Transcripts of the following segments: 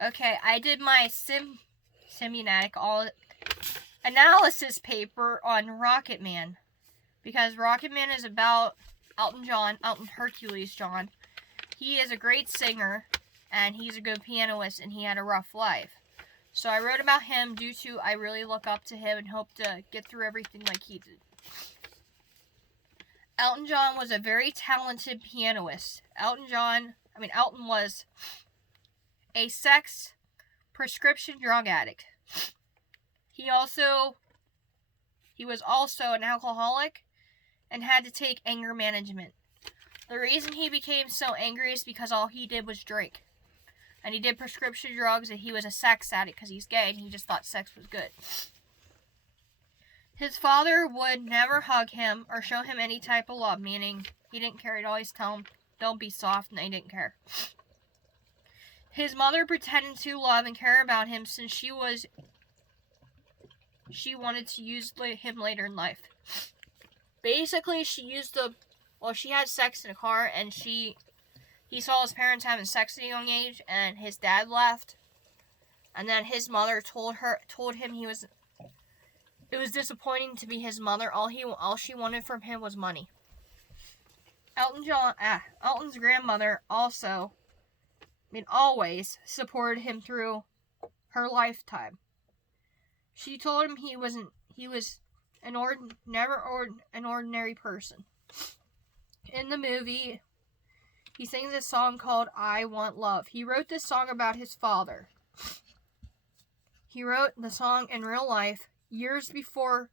Okay, I did my semiotic analysis paper on Rocket Man, because Rocket Man is about Elton Hercules John. He is a great singer, and he's a good pianist, and he had a rough life. So I wrote about him due to I really look up to him and hope to get through everything like he did. Elton John was a very talented pianist. Elton was a sex prescription drug addict. He was also an alcoholic and had to take anger management. The reason he became so angry is because all he did was drink. And he did prescription drugs, and he was a sex addict because he's gay and he just thought sex was good. His father would never hug him or show him any type of love, meaning he didn't care. He'd always tell him, don't be soft, and they didn't care. His mother pretended to love and care about him since she wanted to use him later in life. Basically, she had sex in a car, and he saw his parents having sex at a young age, and his dad left. And then his mother told him it was disappointing to be his mother. All she wanted from him was money. Elton's grandmother always supported him through her lifetime. She told him he was never an ordinary person. In the movie, he sings a song called "I Want Love." He wrote this song about his father. He wrote the song in real life years before,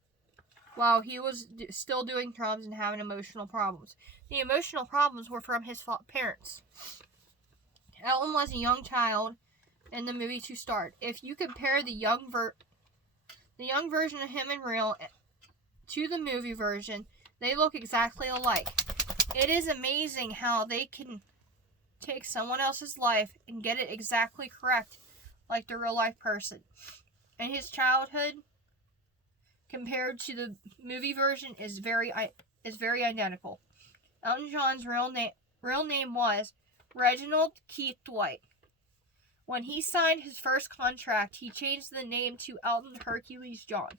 while he was still doing drugs and having emotional problems. The emotional problems were from his parents. Elton was a young child in the movie to start. If you compare the young version of him in real to the movie version, they look exactly alike. It is amazing how they can take someone else's life and get it exactly correct, like the real life person. And his childhood, compared to the movie version, is very identical. Elton John's real name was Reginald Keith Dwight. When he signed his first contract, he changed the name to Elton Hercules John.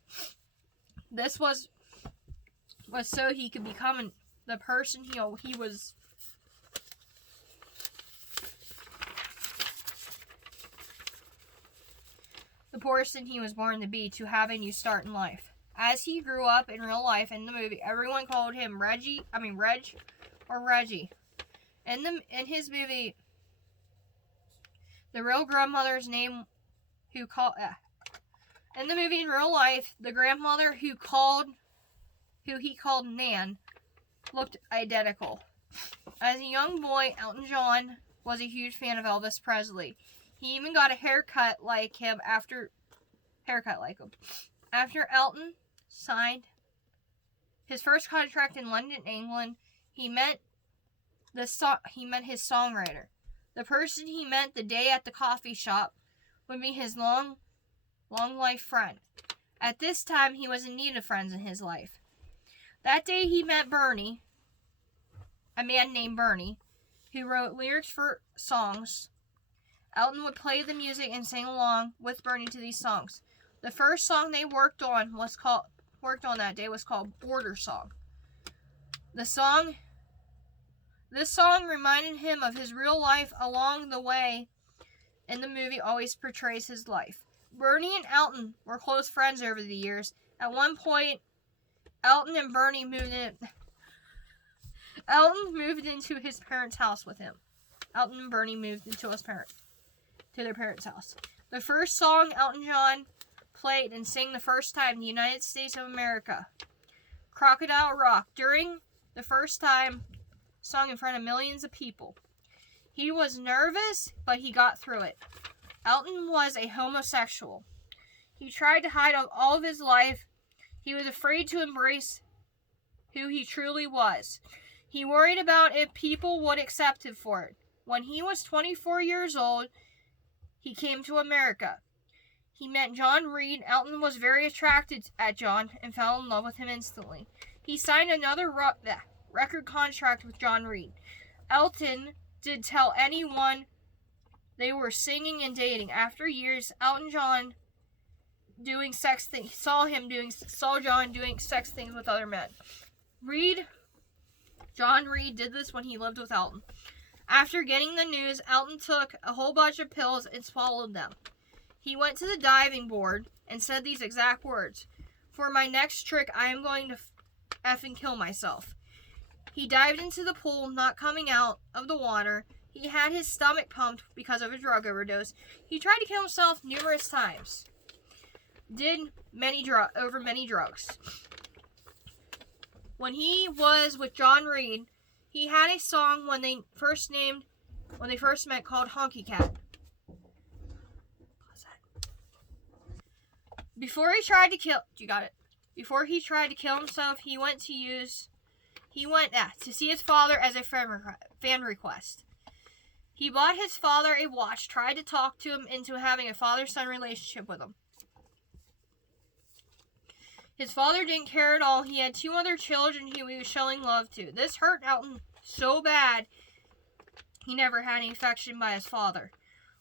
This was so he could become the person he was. The person he was born to be, to have a new start in life. As he grew up in real life in the movie, everyone called him Reg or Reggie. In his movie, the real grandmother's name in the movie in real life, the grandmother who he called Nan looked identical. As a young boy, Elton John was a huge fan of Elvis Presley. He even got a haircut like him after Elton signed his first contract in London, England. He met his songwriter. The person he met the day at the coffee shop would be his long life friend. At this time, he was in need of friends in his life. That day he met Bernie, a man named Bernie, who wrote lyrics for songs. Elton would play the music and sing along with Bernie to these songs. The first song they worked on that day was called Border Song. This song reminded him of his real life along the way in the movie always portrays his life. Bernie and Elton were close friends over the years. At one point, Elton and Bernie moved into his parents' house with him. Elton and Bernie moved into their parents' house. The first song Elton John played and sang the first time in the United States of America, Crocodile Rock, during the first time sung in front of millions of people. He was nervous, but he got through it. Elton was a homosexual. He tried to hide all of his life. He was afraid to embrace who he truly was. He worried about if people would accept him for it. When he was 24 years old, he came to America. He met John Reed. Elton was very attracted at John and fell in love with him instantly. He signed another record contract with John Reed. Elton did tell anyone They were singing and dating. After years, Elton John doing sex things, saw John doing sex things with other men. John Reed did this when he lived with Elton. After getting the news, Elton took a whole bunch of pills and swallowed them. He went to the diving board and said these exact words: "For my next trick, I am going to effing kill myself." He dived into the pool, not coming out of the water. He had his stomach pumped because of a drug overdose. He tried to kill himself numerous times. Did over many drugs. When he was with John Reed, he had a song when they first met called Honky Cat. Before he tried to kill himself, he went to see his father as a fan request. He bought his father a watch, tried to talk to him into having a father-son relationship with him. His father didn't care at all. He had 2 other children who he was showing love to. This hurt Elton so bad, he never had any affection by his father.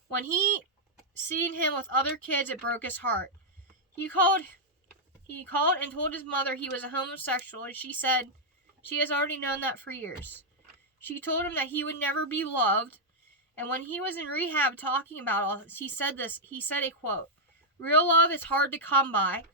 When he seen him with other kids, it broke his heart. He called and told his mother he was a homosexual, and she said she has already known that for years. She told him that he would never be loved, and when he was in rehab talking about all this, he said a quote: "Real love is hard to come by,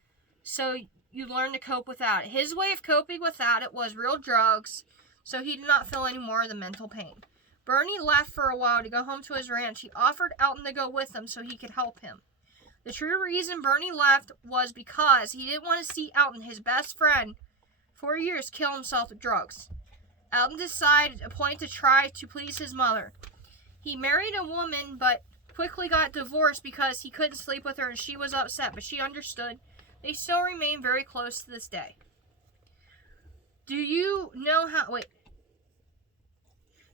so you learn to cope without it." His way of coping without it was real drugs, so he did not feel any more of the mental pain. Bernie left for a while to go home to his ranch. He offered Elton to go with him so he could help him. The true reason Bernie left was because he didn't want to see Elton, his best friend, for years, kill himself with drugs. Elton decided a point to try to please his mother. He married a woman, but quickly got divorced because he couldn't sleep with her, and she was upset, but she understood. They still remain very close to this day. Do you know how...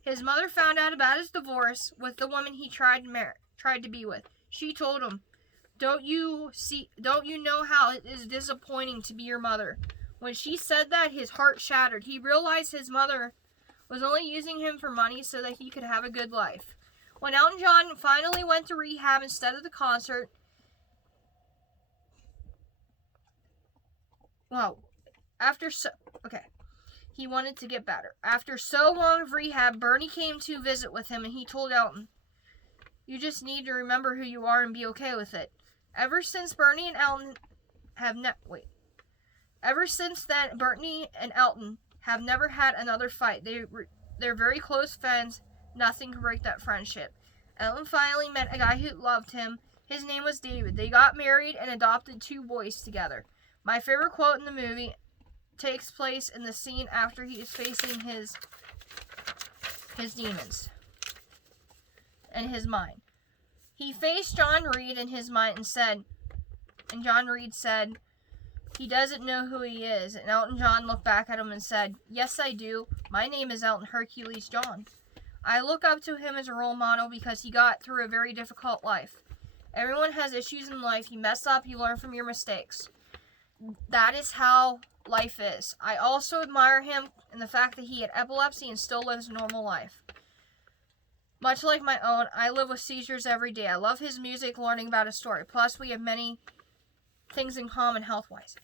His mother found out about his divorce with the woman he tried to be with. She told him, Don't you know how it is disappointing to be your mother?" When she said that, his heart shattered. He realized his mother was only using him for money so that he could have a good life. When Elton John finally went to rehab instead of the concert, he wanted to get better. After so long of rehab, Bernie came to visit with him, and he told Elton, "You just need to remember who you are and be okay with it." Ever since then, Bernie and Elton have never had another fight. They're very close friends. Nothing can break that friendship. Elton finally met a guy who loved him. His name was David. They got married and adopted 2 boys together. My favorite quote in the movie takes place in the scene after he is facing his demons in his mind. He faced John Reed in his mind and John Reed said, "He doesn't know who he is." And Elton John looked back at him and said, "Yes, I do. My name is Elton Hercules John. I look up to him as a role model because he got through a very difficult life. Everyone has issues in life. You mess up, you learn from your mistakes. That is how life is. I also admire him in the fact that he had epilepsy and still lives a normal life. Much like my own, I live with seizures every day. I love his music, learning about his story. Plus, we have many things in common health-wise."